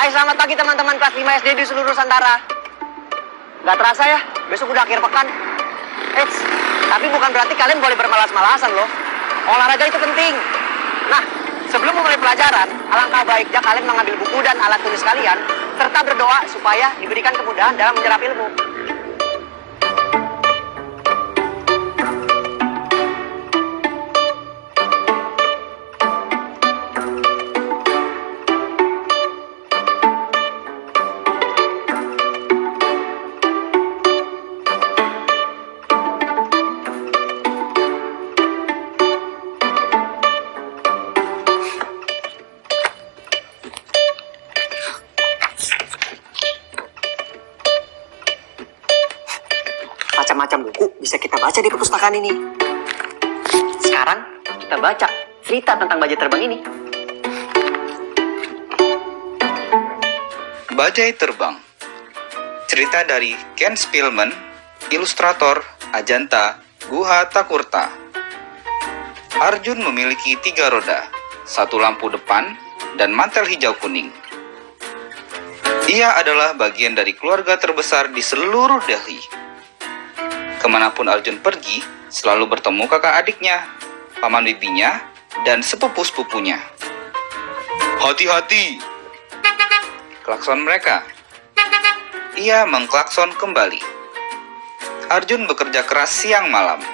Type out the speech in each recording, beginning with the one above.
Hai, selamat pagi teman-teman kelas 5 SD di seluruh Nusantara. Gak terasa ya, besok udah akhir pekan. Eits, tapi bukan berarti kalian boleh bermalas-malasan loh. Olahraga itu penting. Nah, sebelum memulai pelajaran, alangkah baiknya kalian mengambil buku dan alat tulis kalian, serta berdoa supaya diberikan kemudahan dalam menyerap ilmu. Macam-macam buku bisa kita baca di perpustakaan ini. Sekarang kita baca cerita tentang bajai terbang ini. Bajai Terbang. Cerita dari Ken Spillman, ilustrator Ajanta Guha Takurta. Arjun memiliki 3 roda, 1 lampu depan, dan mantel hijau kuning. Ia adalah bagian dari keluarga terbesar di seluruh Delhi. Kemanapun Arjun pergi, selalu bertemu kakak adiknya, paman bibinya, dan sepupu-sepupunya. Hati-hati! Klakson mereka. Ia mengklakson kembali. Arjun bekerja keras siang malam.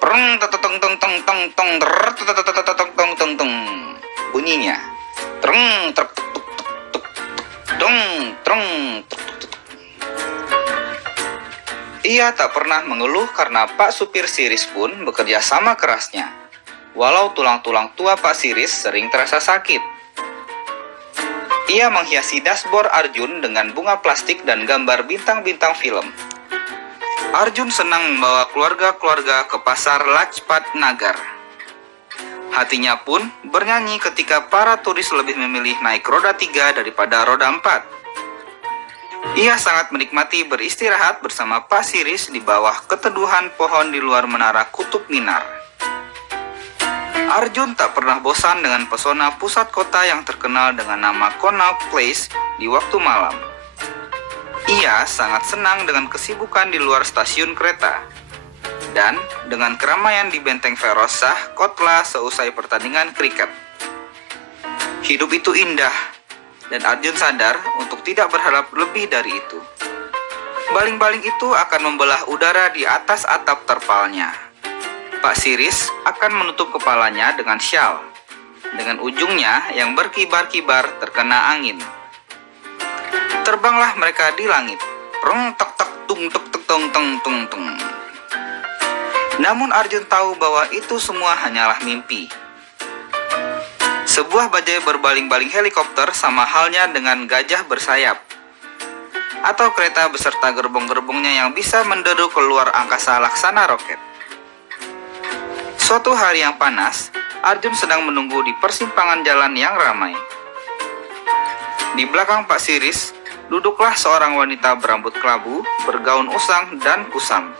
Preng teteng teng teng teng teng teng teng teng bunyinya. Treng trek tuk tuk tuk dong treng. Ia tak pernah mengeluh karena Pak Supir Siris pun bekerja sama kerasnya, walau tulang-tulang tua Pak Siris sering terasa sakit. Ia menghiasi dashboard Arjun dengan bunga plastik dan gambar bintang-bintang film. Arjun senang membawa keluarga-keluarga ke pasar Lajpat Nagar. Hatinya pun bernyanyi ketika para turis lebih memilih naik roda 3 daripada roda 4. Ia sangat menikmati beristirahat bersama Pak Siris di bawah keteduhan pohon di luar menara Kutub Minar. Arjun tak pernah bosan dengan pesona pusat kota yang terkenal dengan nama Connaught Place di waktu malam. Ia sangat senang dengan kesibukan di luar stasiun kereta dan dengan keramaian di benteng Feroz Shah Kotla seusai pertandingan kriket. Hidup itu indah, dan Arjun sadar untuk tidak berharap lebih dari itu. Baling-baling itu akan membelah udara di atas atap terpalnya. Pak Siris akan menutup kepalanya dengan syal, dengan ujungnya yang berkibar-kibar terkena angin. Terbanglah mereka di langit. Rong tek tek tung tek tek tung tung tung tung. Namun Arjun tahu bahwa itu semua hanyalah mimpi. Sebuah bajai berbaling-baling helikopter sama halnya dengan gajah bersayap, atau kereta beserta gerbong-gerbongnya yang bisa menderu keluar angkasa laksana roket. Suatu hari yang panas, Arjun sedang menunggu di persimpangan jalan yang ramai. Di belakang Pak Siris, duduklah seorang wanita berambut kelabu, bergaun usang dan kusam.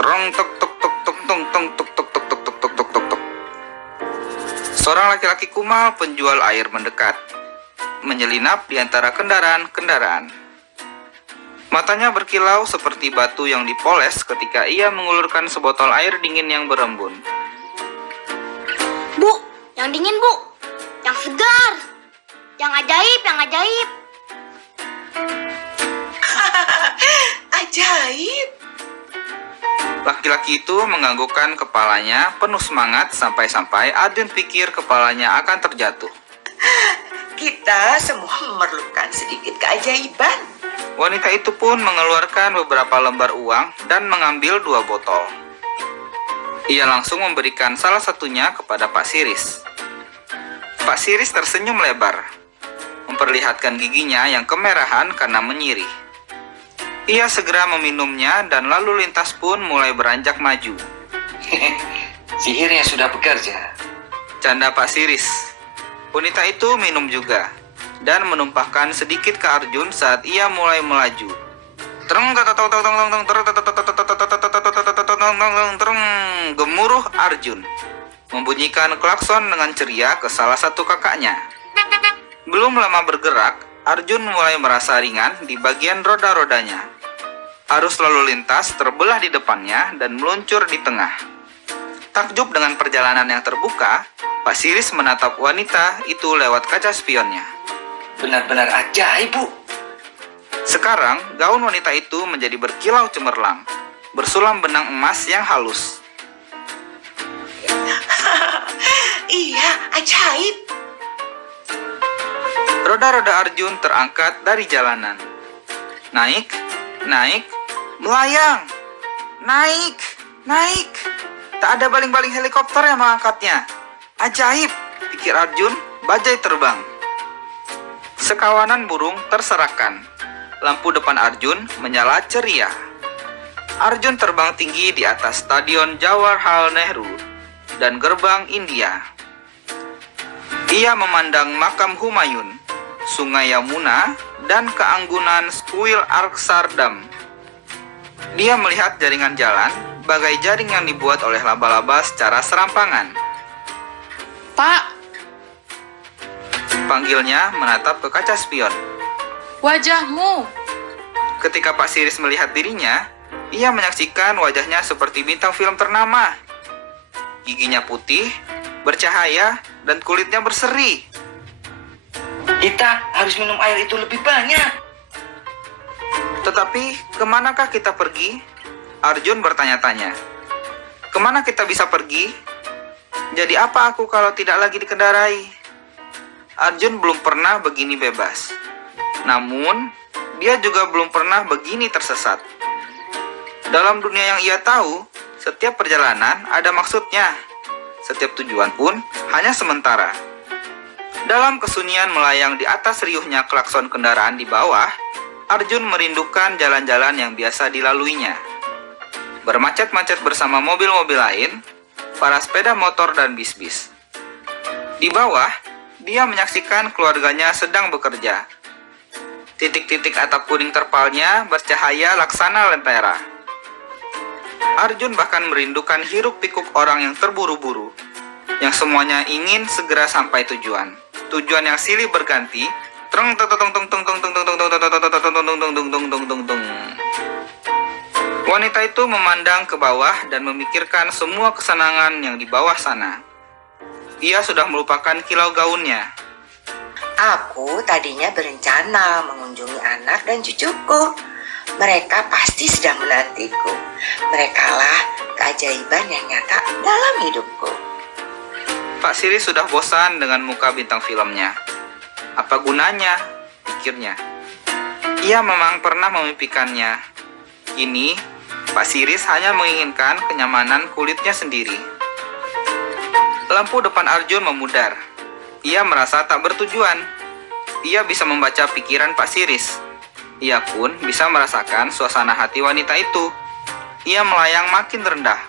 Trong tok tok tok tok tok tok tok tok tok tok tok tok tok tok. Seorang laki-laki kumal penjual air mendekat, menyelinap di antara kendaraan-kendaraan. Matanya berkilau seperti batu yang dipoles ketika ia mengulurkan sebotol air dingin yang berembun. Bu, yang dingin bu, yang segar, yang ajaib, yang ajaib. Ajaib. Laki-laki itu menganggukkan kepalanya penuh semangat sampai-sampai Arjun pikir kepalanya akan terjatuh. Kita semua memerlukan sedikit keajaiban. Wanita itu pun mengeluarkan beberapa lembar uang dan mengambil 2 botol. Ia langsung memberikan salah satunya kepada Pak Siris. Pak Siris tersenyum lebar, memperlihatkan giginya yang kemerahan karena menyirih. Ia segera meminumnya dan lalu lintas pun mulai beranjak maju. Sihirnya sudah bekerja. Canda Pak Siris. Wanita itu minum juga dan menumpahkan sedikit ke Arjun saat ia mulai melaju. Gemuruh Arjun membunyikan klakson dengan ceria ke salah satu kakaknya. Belum lama bergerak, Arjun mulai merasa ringan di bagian roda-rodanya. Arus lalu lintas terbelah di depannya dan meluncur di tengah. Takjub dengan perjalanan yang terbuka, Pak Siris menatap wanita itu lewat kaca spionnya. Benar-benar ajaib, Bu. Sekarang, gaun wanita itu menjadi berkilau cemerlang, bersulam benang emas yang halus. Iya, ajaib. Roda-roda Arjun terangkat dari jalanan. Naik, naik, melayang. Naik, naik. Tak ada baling-baling helikopter yang mengangkatnya. Ajaib, pikir Arjun, bajai terbang. Sekawanan burung terserakkan. Lampu depan Arjun menyala ceria. Arjun terbang tinggi di atas Stadion Jawaharlal Nehru dan gerbang India. Ia memandang makam Humayun, Sungai Yamuna, dan keanggunan kuil Amsterdam. Dia melihat jaringan jalan bagai jaring yang dibuat oleh laba-laba secara serampangan. Pak, Panggilnya menatap ke kaca spion. wajahmu. Ketika Pak Siris melihat dirinya, ia menyaksikan wajahnya seperti bintang film ternama. Giginya putih, bercahaya, dan kulitnya berseri. Kita harus minum air itu lebih banyak. Tetapi, kemanakah kita pergi? Arjun bertanya-tanya. Kemana kita bisa pergi? Jadi apa aku kalau tidak lagi dikendarai? Arjun belum pernah begini bebas. Namun, dia juga belum pernah begini tersesat. Dalam dunia yang ia tahu, setiap perjalanan ada maksudnya. Setiap tujuan pun hanya sementara. Dalam kesunyian melayang di atas riuhnya klakson kendaraan di bawah, Arjun merindukan jalan-jalan yang biasa dilaluinya. Bermacet-macet bersama mobil-mobil lain, para sepeda motor dan bis-bis. Di bawah, dia menyaksikan keluarganya sedang bekerja. Titik-titik atap kuning terpalnya bercahaya laksana lentera. Arjun bahkan merindukan hiruk-pikuk orang yang terburu-buru, yang semuanya ingin segera sampai tujuan. Tujuan yang silih berganti. Wanita itu memandang ke bawah dan memikirkan semua kesenangan yang di bawah sana. Ia sudah melupakan kilau gaunnya. Aku tadinya berencana mengunjungi anak dan cucuku. Mereka pasti sedang menantiku. Merekalah keajaiban yang nyata dalam hidupku. Pak Siri sudah bosan dengan muka bintang filmnya. Apa gunanya? Pikirnya. Ia memang pernah memimpikannya. Kini, Pak Siris hanya menginginkan kenyamanan kulitnya sendiri. Lampu depan Arjun memudar. Ia merasa tak bertujuan. Ia bisa membaca pikiran Pak Siris. Ia pun bisa merasakan suasana hati wanita itu. Ia melayang makin rendah.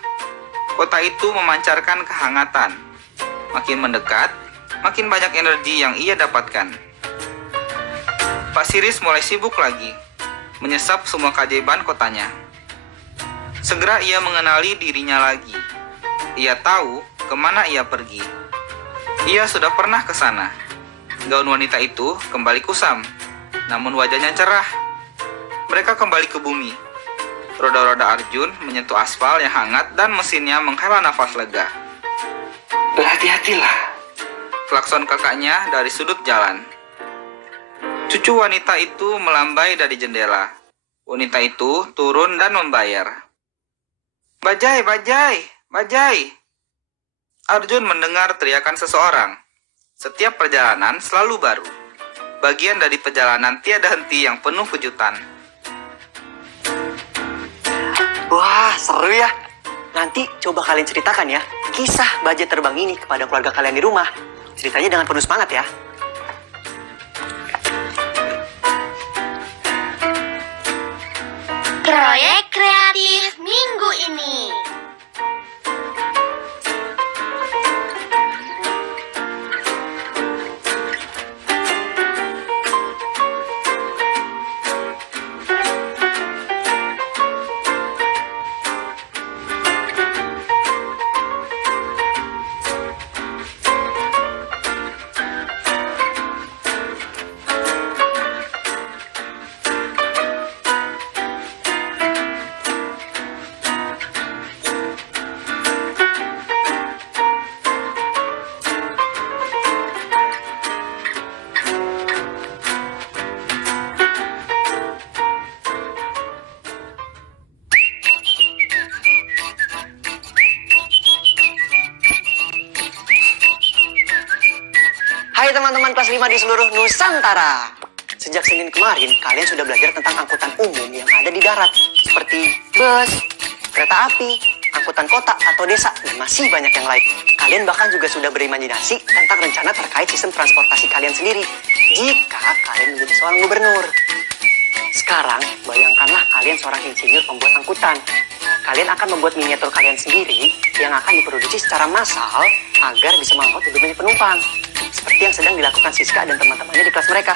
Kota itu memancarkan kehangatan. Makin mendekat, makin banyak energi yang ia dapatkan. Pak Siris mulai sibuk lagi, menyesap semua keajaiban kotanya. Segera ia mengenali dirinya lagi. Ia tahu kemana ia pergi. Ia sudah pernah ke sana. Gaun wanita itu kembali kusam, namun wajahnya cerah. Mereka kembali ke bumi. Roda-roda Arjun menyentuh aspal yang hangat dan mesinnya menghela nafas lega. Berhati-hatilah. Klakson kakaknya dari sudut jalan. Cucu wanita itu melambai dari jendela. Wanita itu turun dan membayar. Bajai, bajai, bajai. Arjun mendengar teriakan seseorang. Setiap perjalanan selalu baru. Bagian dari perjalanan tiada henti yang penuh kejutan. Wah, seru ya. Nanti coba kalian ceritakan ya kisah bajai terbang ini kepada keluarga kalian di rumah. Ceritanya dengan penuh semangat ya. Proyek kreatif minggu ini. teman-teman kelas 5 di seluruh Nusantara. Sejak Senin kemarin, kalian sudah belajar tentang angkutan umum yang ada di darat. Seperti bus, kereta api, angkutan kota atau desa, dan masih banyak yang lain. Kalian bahkan juga sudah berimajinasi tentang rencana terkait sistem transportasi kalian sendiri jika kalian menjadi seorang gubernur. Sekarang, bayangkanlah kalian seorang insinyur pembuat angkutan. Kalian akan membuat miniatur kalian sendiri yang akan diproduksi secara massal agar bisa mengangkut lebih banyak penumpang. Seperti yang sedang dilakukan Siska dan teman-temannya di kelas mereka.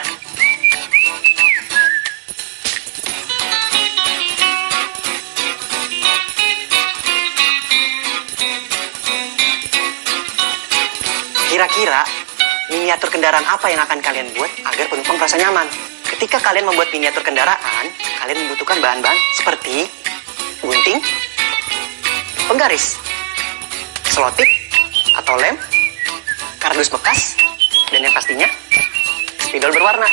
Kira-kira, miniatur kendaraan apa yang akan kalian buat agar penumpang merasa nyaman? Ketika kalian membuat miniatur kendaraan, kalian membutuhkan bahan-bahan seperti gunting, penggaris, selotip atau lem, kardus bekas, dan yang pastinya spidol berwarna.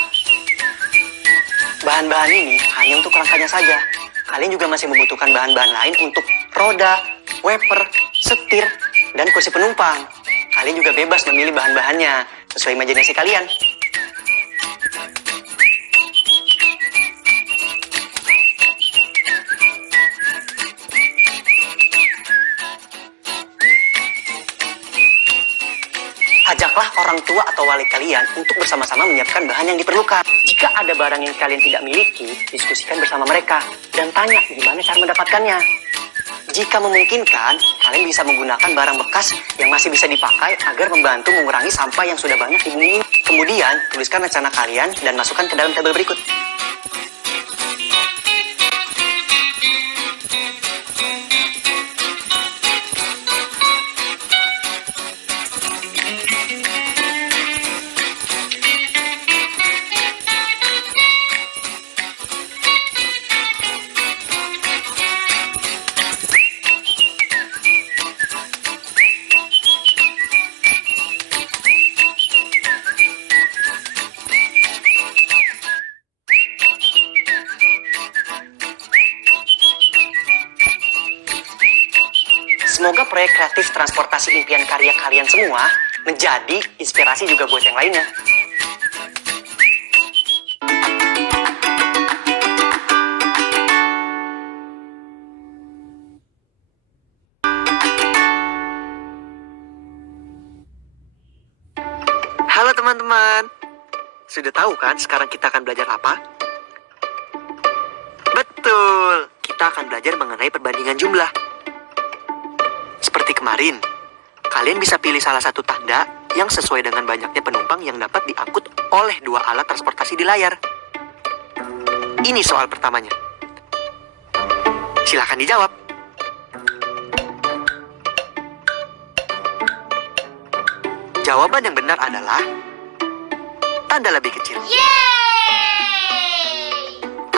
Bahan-bahan ini hanya untuk rangkanya saja. Kalian juga masih membutuhkan bahan-bahan lain untuk roda, wiper, setir, dan kursi penumpang. Kalian juga bebas memilih bahan-bahannya sesuai imajinasi kalian. Ajaklah orang tua atau wali kalian untuk bersama-sama menyiapkan bahan yang diperlukan. Jika ada barang yang kalian tidak miliki, diskusikan bersama mereka dan tanya gimana cara mendapatkannya. Jika memungkinkan, kalian bisa menggunakan barang bekas yang masih bisa dipakai agar membantu mengurangi sampah yang sudah banyak di bumi ini. Kemudian, tuliskan rencana kalian dan masukkan ke dalam tabel berikut. Semoga proyek kreatif transportasi impian karya kalian semua menjadi inspirasi juga buat yang lainnya. Halo teman-teman, sudah tahu kan sekarang kita akan belajar apa? Betul, kita akan belajar mengenai perbandingan jumlah. Seperti kemarin, kalian bisa pilih salah satu tanda yang sesuai dengan banyaknya penumpang yang dapat diangkut oleh dua alat transportasi di layar. Ini soal pertamanya. Silakan dijawab. Jawaban yang benar adalah tanda lebih kecil.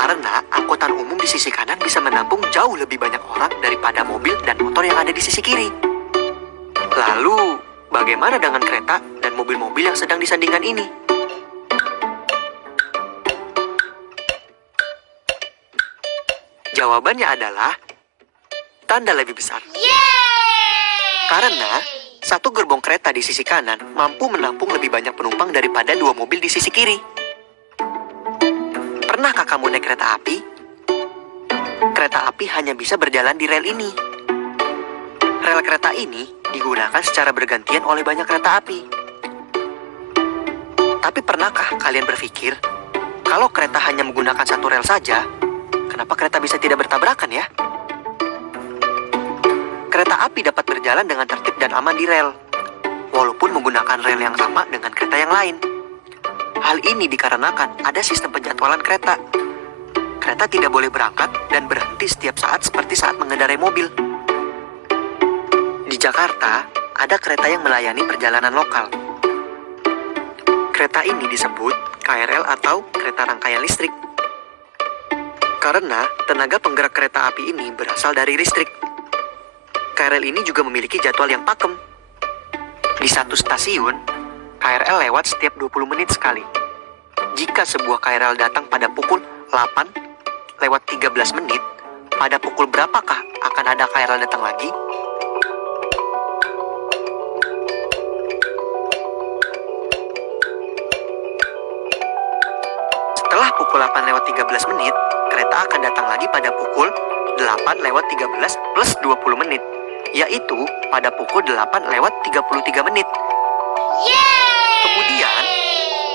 Karena angkutan umum di sisi kanan bisa menampung jauh lebih banyak orang daripada mobil dan motor yang ada di sisi kiri. Lalu, bagaimana dengan kereta dan mobil-mobil yang sedang disandingkan ini? Jawabannya adalah tanda lebih besar. Karena satu gerbong kereta di sisi kanan mampu menampung lebih banyak penumpang daripada dua mobil di sisi kiri. Pernahkah kamu naik kereta api? Kereta api hanya bisa berjalan di rel ini. Rel kereta ini digunakan secara bergantian oleh banyak kereta api. Tapi pernahkah kalian berpikir, kalau kereta hanya menggunakan satu rel saja, kenapa kereta bisa tidak bertabrakan ya? Kereta api dapat berjalan dengan tertib dan aman di rel, walaupun menggunakan rel yang sama dengan kereta yang lain. Hal ini dikarenakan ada sistem penjadwalan kereta. Kereta tidak boleh berangkat dan berhenti setiap saat seperti saat mengendarai mobil. Di Jakarta, ada kereta yang melayani perjalanan lokal. Kereta ini disebut KRL atau kereta rangkaian listrik. Karena tenaga penggerak kereta api ini berasal dari listrik. KRL ini juga memiliki jadwal yang pakem. Di satu stasiun, KRL lewat setiap 20 menit sekali. Jika sebuah KRL datang pada pukul 8:13 menit, pada pukul berapakah akan ada KRL datang lagi? pukul 8:13, kereta akan datang lagi pada pukul 8:13 plus 20 menit, yaitu pada pukul 8:33. Kemudian,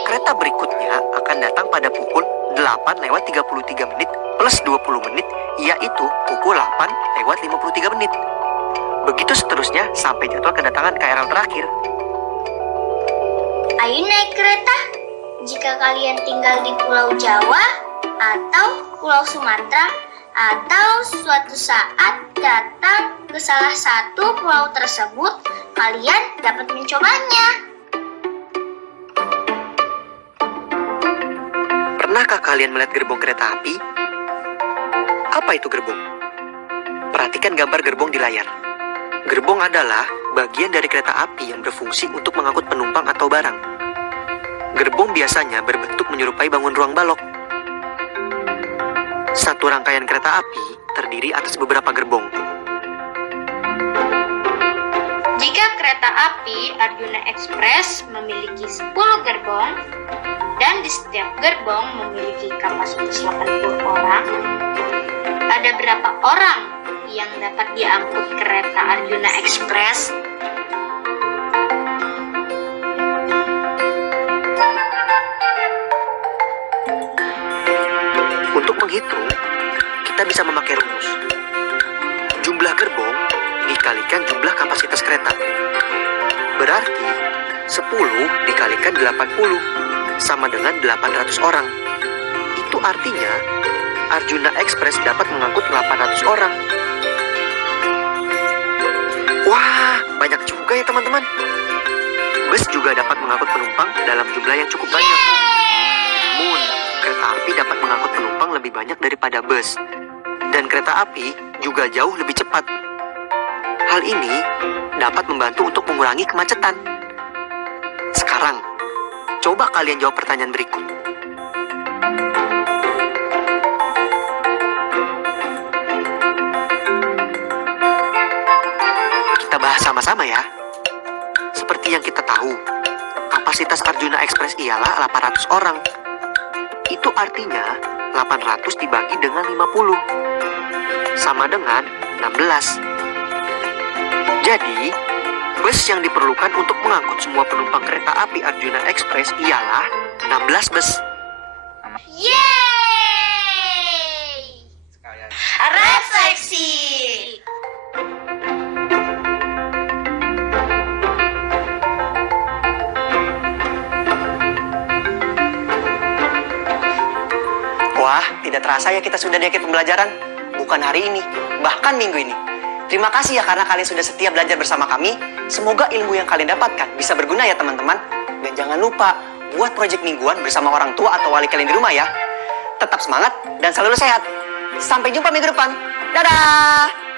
kereta berikutnya akan datang pada pukul 8:33 plus 20 menit, yaitu pukul 8:53. Begitu seterusnya sampai jadwal kedatangan KRL terakhir. Ayo naik kereta. Jika kalian tinggal di Pulau Jawa atau Pulau Sumatera atau suatu saat datang ke salah satu pulau tersebut, kalian dapat mencobanya. Pernahkah kalian melihat gerbong kereta api? Apa itu gerbong? Perhatikan gambar gerbong di layar. Gerbong adalah bagian dari kereta api yang berfungsi untuk mengangkut penumpang atau barang. Gerbong biasanya berbentuk menyerupai bangun ruang balok. Satu rangkaian kereta api terdiri atas beberapa gerbong. Jika kereta api Arjuna Express memiliki 10 gerbong dan di setiap gerbong memiliki kapasitas 80 orang, ada berapa orang yang dapat diangkut kereta Arjuna Express? Untuk menghitung, kita bisa memakai rumus. Jumlah gerbong dikalikan jumlah kapasitas kereta. Berarti 10 dikalikan 80 sama dengan 800 orang. Itu artinya Arjuna Express dapat mengangkut 800 orang. Wah, banyak juga ya teman-teman. Bus juga dapat mengangkut penumpang dalam jumlah yang cukup banyak. Namun, kereta api dapat mengangkut penumpang lebih banyak daripada bus. Dan kereta api juga jauh lebih cepat. Hal ini dapat membantu untuk mengurangi kemacetan. Sekarang, coba kalian jawab pertanyaan berikut. Kita bahas sama-sama ya. Seperti yang kita tahu, kapasitas Arjuna Express ialah 800 orang. Itu artinya 800 dibagi dengan 50 sama dengan 16. Jadi, bus yang diperlukan untuk mengangkut semua penumpang kereta api Arjuna Express ialah 16 bus. Yeay! Refleksi. Wah, tidak terasa ya kita sudah di akhir pembelajaran. Bukan hari ini, bahkan minggu ini. Terima kasih ya karena kalian sudah setia belajar bersama kami. Semoga ilmu yang kalian dapatkan bisa berguna ya teman-teman. Dan jangan lupa buat proyek mingguan bersama orang tua atau wali kalian di rumah ya. Tetap semangat dan selalu sehat. Sampai jumpa minggu depan. Dadah!